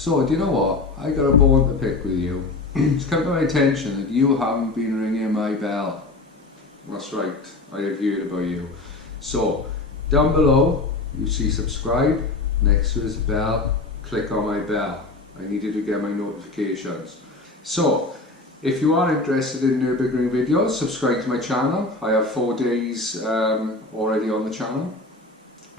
So, do you know what? I got a bone to pick with you. It's come to my attention that you haven't been ringing my bell. That's right, I have heard about you. So, down below, you see subscribe, next to is a bell, click on my bell. I need you to get my notifications. So, if you are interested in nurburgring videos, subscribe to my channel. I have 4 days already on the channel.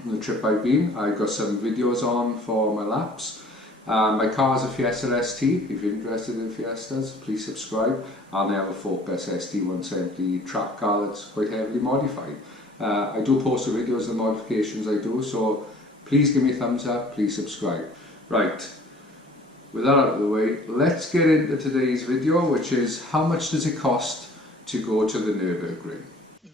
On the trip I've been, I've got some videos on for my laps. My car is a Fiesta ST. If you're interested in Fiestas, please subscribe. And I have a Focus ST170 track car that's quite heavily modified. I do post the videos and modifications I do, so please give me a thumbs up, please subscribe. Right, with that out of the way, let's get into today's video, which is how much does it cost to go to the Nurburgring?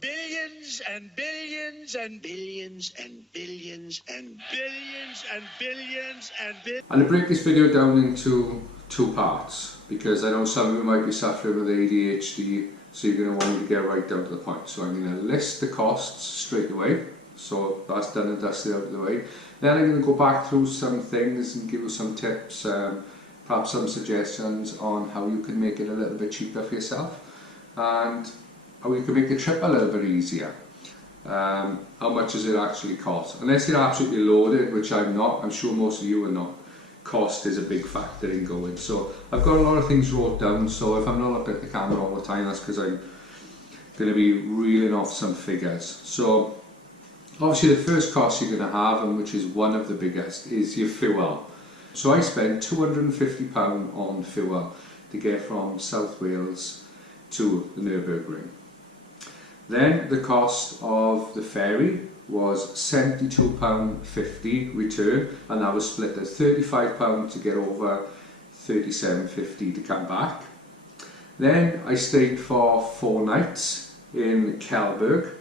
Billions and billions and billions and billions and billions and billions and billions. I'm going to break this video down into 2 parts because I know some of you might be suffering with ADHD, so you're going to want me to get right down to the point. So I'm going to list the costs straight away, so that's done and dusted out of the way. Then I'm going to go back through some things and give you some tips, perhaps some suggestions on how you can make it a little bit cheaper for yourself and how you can make the trip a little bit easier. How much does it actually cost? Unless you're absolutely loaded, which I'm not, I'm sure most of you are not, cost is a big factor in going. So I've got a lot of things wrote down, so if I'm not looking at the camera all the time, that's because I'm going to be reeling off some figures. So obviously the first cost you're going to have, and which is one of the biggest, is your fuel. So I spent £250 on fuel to get from South Wales to the Nurburgring. Then the cost of the ferry was £72.50 return, and that was split at £35 to get over, £37.50 to come back. Then I stayed for 4 nights in Kelberg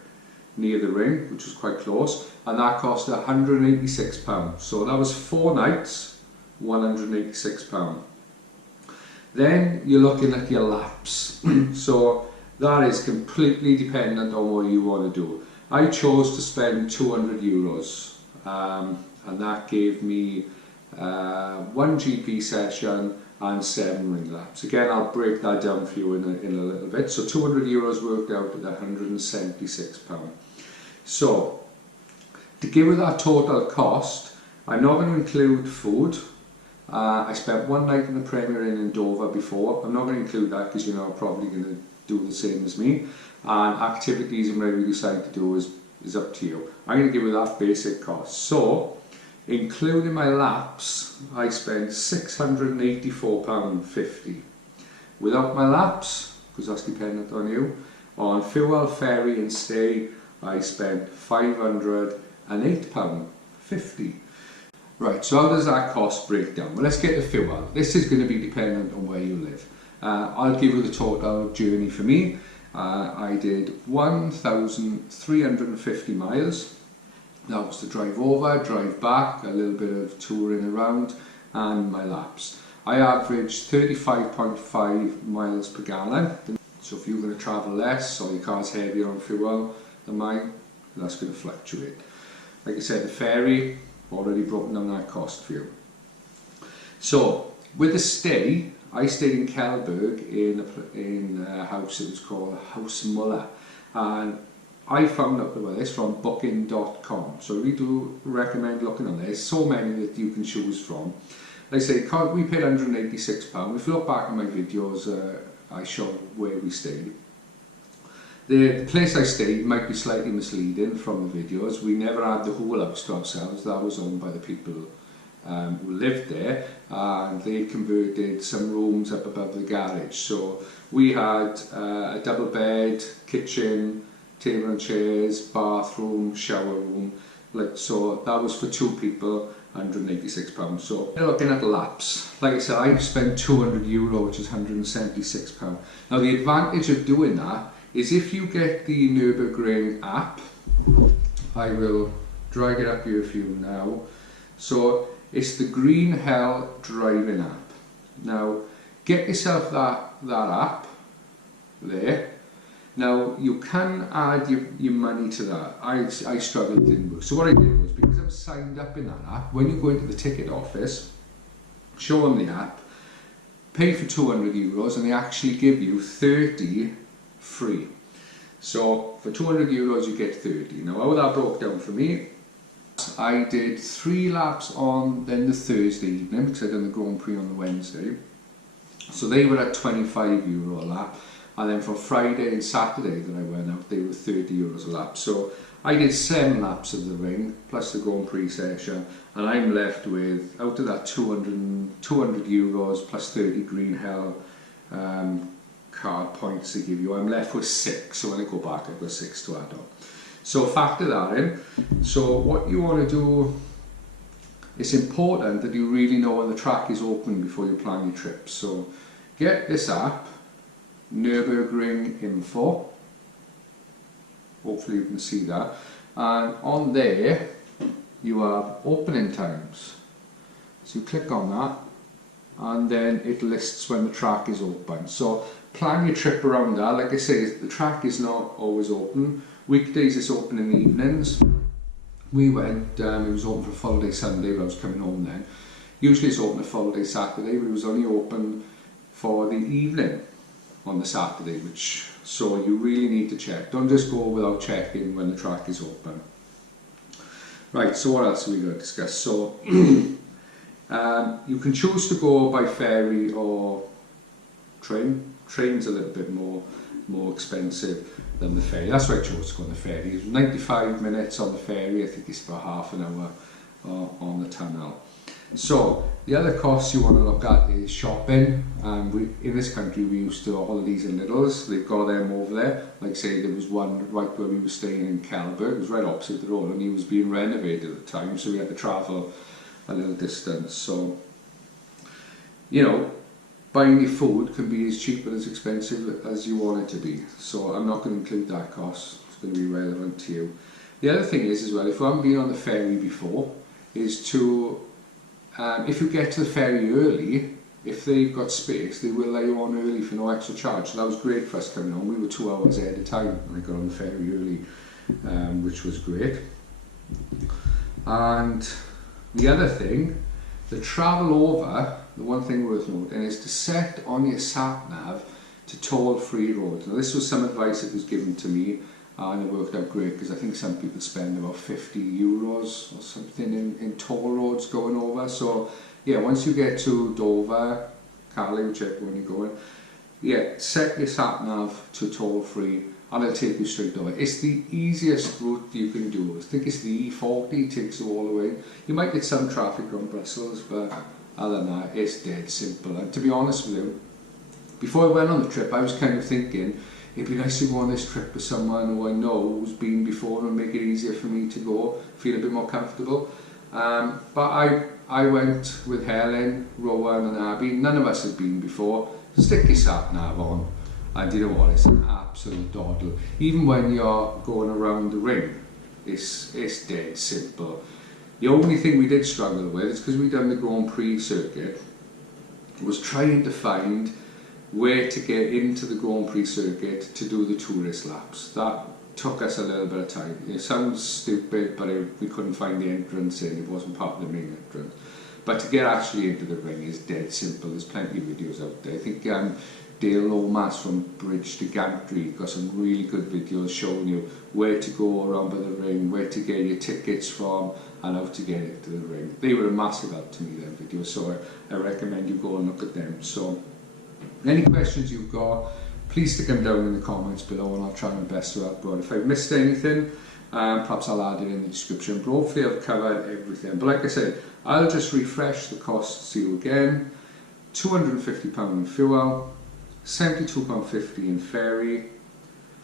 near the ring, which was quite close, and that cost £186. So that was 4 nights, £186. Then you're looking at your laps. So that is completely dependent on what you want to do. I chose to spend €200, and that gave me 1 GP session and 7 ring laps. Again, I'll break that down for you in a little bit. So €200 worked out at £176. So to give you that total cost, I'm not going to include food. I spent 1 night in the Premier Inn in Dover before. I'm not going to include that because you're probably going to do the same as me. And activities and whatever you decide to do is up to you. I'm going to give you that basic cost. So, including my laps, I spent £684.50. Without my laps, because that's dependent on fuel, ferry and stay, I spent £508.50. Right, so how does that cost break down? Well, let's get the fuel. This is going to be dependent on where you live. I'll give you the total journey for me. I did 1,350 miles. That was to drive over, drive back, a little bit of touring around, and my laps. I averaged 35.5 miles per gallon. So if you're going to travel less or your car's heavier on fuel than mine, that's going to fluctuate. Like I said, the ferry, already broken down that cost for you. So with the stay, I stayed in Kelberg in a house that was called House Muller, and I found out about this from booking.com, so we do recommend looking on there. There's so many that you can choose from. Like I say, we paid £186. If you look back at my videos, I show where we stayed. The place I stayed might be slightly misleading from the videos. We never had the whole house to ourselves. That was owned by the people who lived there, and they converted some rooms up above the garage. So we had a double bed, kitchen, table and chairs, bathroom, shower room. So that was for 2 people, £186. So looking at laps, like I said, I spent €200, which is £176. Now the advantage of doing that is if you get the Nurburgring app, I will drag it up here for you now. So it's the Green Hell driving app. Now get yourself that app there. Now you can add your money to that. I struggled, didn't work. So what I did was, because I'm signed up in that app, when you go into the ticket office, show them the app, pay for €200 and they actually give you 30 free. So for €200 you get 30. Now how that broke down for me, I did 3 laps on then the Thursday evening, because I'd done the Grand Prix on the Wednesday. So they were at €25 a lap, and then for Friday and Saturday that I went out, they were €30 a lap. So I did 7 laps of the ring, plus the Grand Prix session, and I'm left with, out of that €200 plus 30 Green Hell card points they give you, I'm left with 6. So when I go back, I've got 6 to add on. So factor that in. So what you want to do, it's important that you really know when the track is open before you plan your trip. So get this app, Nurburgring Info. Hopefully you can see that. And on there, you have opening times. So you click on that, and then it lists when the track is open. So plan your trip around that. Like I say, the track is not always open. Weekdays it's open in the evenings. We went, it was open for a full day Sunday, but I was coming home then. Usually it's open a full day Saturday, but it was only open for the evening on the Saturday, so you really need to check. Don't just go without checking when the track is open. Right, so what else have we got to discuss? So you can choose to go by ferry or train. Train's a little bit more expensive than the ferry. That's why I chose to go on the ferry. It's 95 minutes on the ferry. I think it's for half an hour on the tunnel. So the other costs you want to look at is shopping. In this country we used to holidays in Littles. They've got them over there. Like say there was one right where we were staying in Kelberg. It was right opposite the road, and he was being renovated at the time, so we had to travel a little distance. So you know, buying your food can be as cheap and as expensive as you want it to be. So I'm not going to include that cost. It's going to be relevant to you. The other thing is as well, if you haven't been on the ferry before, is to if you get to the ferry early, if they've got space, they will let you on early for no extra charge. So that was great for us coming on. We were 2 hours ahead of time when I got on the ferry early, which was great. And the other thing, the travel over, the one thing worth noting is to set on your sat-nav to toll-free roads. Now this was some advice that was given to me, and it worked out great because I think some people spend about €50 or something in toll roads going over. So yeah, once you get to Dover, Calais, whichever one you're going, yeah, set your sat-nav to toll-free and it'll take you straight over. It's the easiest route you can do. I think it's the E40, it takes you all the way. You might get some traffic around Brussels, but other than that, it's dead simple. And to be honest with you, before I went on the trip, I was kind of thinking, it'd be nice to go on this trip with someone who I know who's been before and make it easier for me to go, feel a bit more comfortable. But I went with Helen, Rowan and Abby. None of us had been before. Stick your sat-nav on, and you know what, it's an absolute doddle. Even when you're going around the ring, it's dead simple. The only thing we did struggle with is because we'd done the Grand Prix circuit, was trying to find where to get into the Grand Prix circuit to do the tourist laps. That took us a little bit of time. It sounds stupid, but we couldn't find the entrance in. It wasn't part of the main entrance. But to get actually into the ring is dead simple. There's plenty of videos out there. I think Dale Lomas from Bridge to Gantry got some really good videos showing you where to go around by the ring, where to get your tickets from, and how to get into the ring. They were a massive help to me, them videos, so I recommend you go and look at them. So any questions you've got, please stick them down in the comments below and I'll try my best to help out. If I've missed anything, perhaps I'll add it in the description, but hopefully I've covered everything. But like I said, I'll just refresh the costs to you again. £250 in fuel, £72.50 in ferry,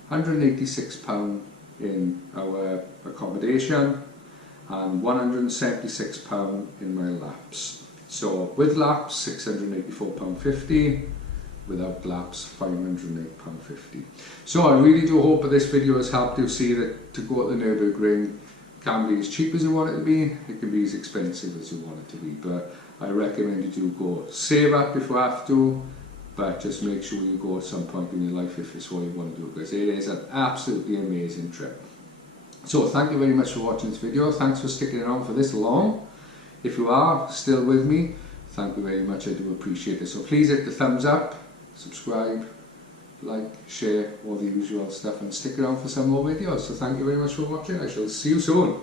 £186 in our accommodation, and £176 in my laps. So with laps, £684.50, without laps, £508.50. So I really do hope that this video has helped you see that to go to the Nurburgring can be as cheap as you want it to be, it can be as expensive as you want it to be, but I recommend you do go. Save up if you have to, but just make sure you go at some point in your life if it's what you want to do, because it is an absolutely amazing trip. So thank you very much for watching this video. Thanks for sticking around for this long. If you are still with me, thank you very much, I do appreciate it. So please hit the thumbs up, subscribe, like, share, all the usual stuff, and stick around for some more videos. So thank you very much for watching. I shall see you soon.